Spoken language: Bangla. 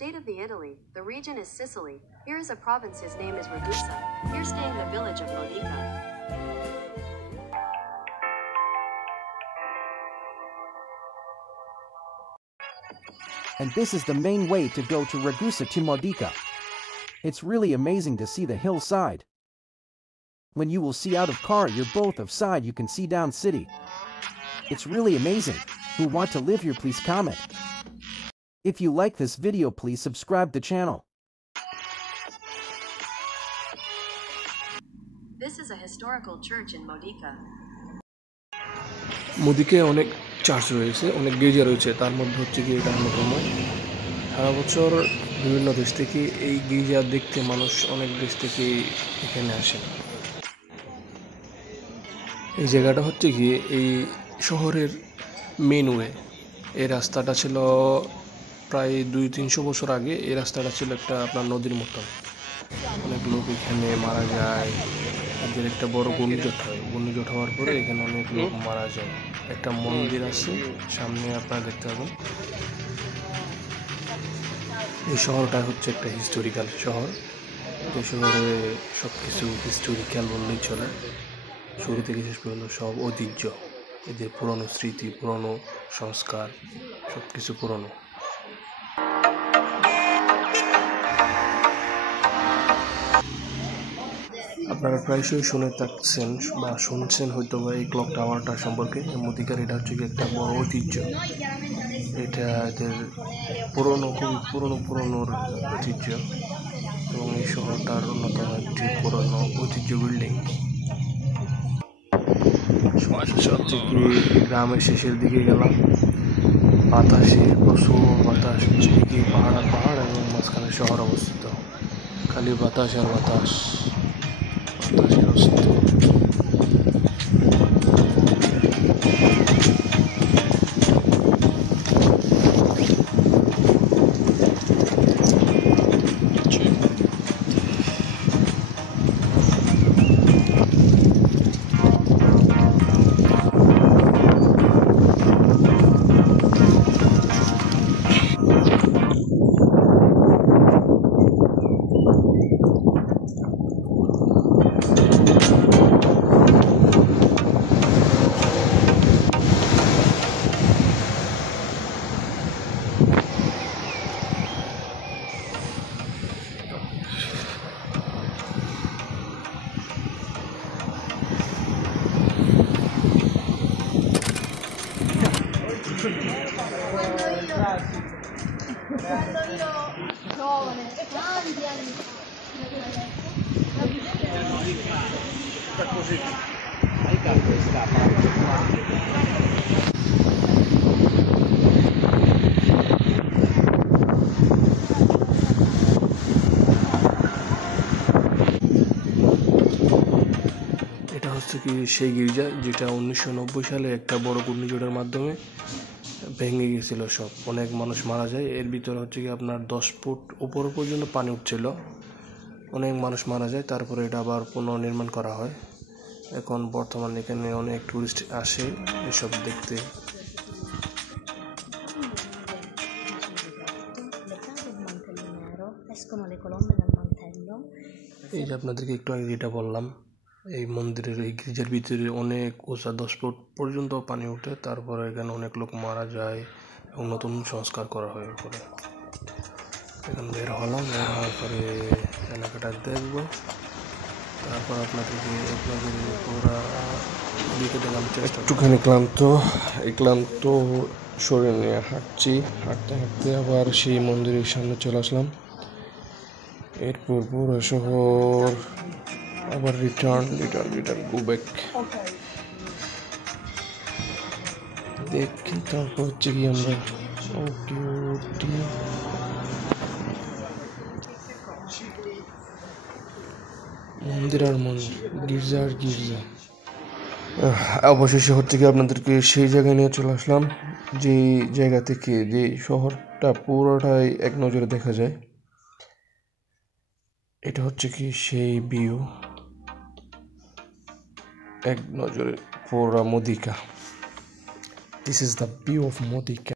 state of the Italy, the region is Sicily. Here is a province, his name is Ragusa. Here staying the village of Modica. And this is the main way to go to Ragusa to Modica. It's really amazing to see the hillside. When you will see out of car, you're both of side, you can see down city. It's really amazing. Who want to live here, please comment. If you like this video, please subscribe the channel. This is a historical church in Modica. মদিকে অনেক চার্চ রয়েছে, অনেক গির্জা রয়েছে, তার মধ্যে হচ্ছে কি এটা অন্যতম। সারা বছর বিভিন্ন দেশ থেকে এই গির্জা দেখতে মানুষ অনেক দেশ থেকে এখানে আসে। এই জায়গাটা হচ্ছে কি এই শহরের মেন ওয়ে। এই রাস্তাটা ছিল প্রায় 200-300 বছর আগে। এই রাস্তাটা ছিল একটা আপনার নদীর মতো। অনেক লোক এখানে মারা যায়। এদের একটা বড় ঘূর্ণিঝড় হয়। ঘূর্ণিঝড় হওয়ার পরে এখানে অনেক লোক মারা যায়। একটা মন্দির আছে সামনে, আপনারা দেখতে পাবেন। এই শহরটা হচ্ছে একটা হিস্টোরিক্যাল শহর। যে শহরে সব কিছু হিস্টোরিক্যাল বললেই চলে। শুরু থেকে শেষ পর্যন্ত সব ঐতিহ্য, এদের পুরনো স্মৃতি, পুরনো সংস্কার, সব কিছু পুরনো। আপনারা প্রায়শই শুনে থাকছেন বা শুনছেন হয়তো বা এই ক্লক টাওয়ারটা সম্পর্কে। মদিকার এটা হচ্ছে একটা বড় ঐতিহ্য। এটা এদের পুরনো, খুবই পুরনো ঐতিহ্য এবং এই শহরটার অন্যতম একটি পুরনো ঐতিহ্য বিল্ডিং। গ্রামের শেষের দিকে গেলাম, বাতাসে প্রচুর বাতাস, দিকে পাহাড় এবং মাঝখানে শহর অবস্থিত। খালি বাতাস আর বাতাসের অস্তিত্ব। Quando io giovane, tanti anni fa. Così. Hai capito questa parte qua. এটা হচ্ছে কি সেই গির্জা যেটা 1990 সালে একটা বড় ঘূর্ণিঝড়ের মাধ্যমে ভেঙে গিয়েছিল সব। অনেক মানুষ মারা যায়। এর ভিতরে হচ্ছে কি আপনার 10 ফুট উপর পর্যন্ত পানি উঠছিল। অনেক মানুষ মারা যায়। তারপরে এটা আবার পুনর্নির্মাণ করা হয়। এখন বর্তমানে এখানে অনেক টুরিস্ট আসে এসব দেখতে। এই যে আপনাদেরকে একটু আগে যেটা বললাম, এই মন্দিরের এই গির্জার ভিতরে অনেক উঁচা 10 ফুট পর্যন্ত পানি ওঠে। তারপরে এখানে অনেক লোক মারা যায় এবং নতুন সংস্কার করা হয়। পরে এখানে বের হলাম, বের হওয়ার পরে এলাকাটা দেখব। তারপর আপনাদেরকে পুরা দিকে দেখার চেষ্টা। একটুখানি ক্লান্ত শরীর নিয়ে হাঁটতে হাঁটতে আবার সেই মন্দিরের সামনে চলে আসলাম। এরপর পুরো শহর আবার রিটার্ন গো ব্যাক দেখি। তারপর হচ্ছে কি আমরা মন্দির আর গির্জা অবশেষে হচ্ছে কি আপনাদেরকে সেই জায়গায় নিয়ে চলে আসলাম যে জায়গা থেকে যে শহরটা পুরোটাই এক নজরে দেখা যায়। এটা হচ্ছে কি সেই ভিউ, এক নজরে পুরো মদিকা। This is the view of Modica.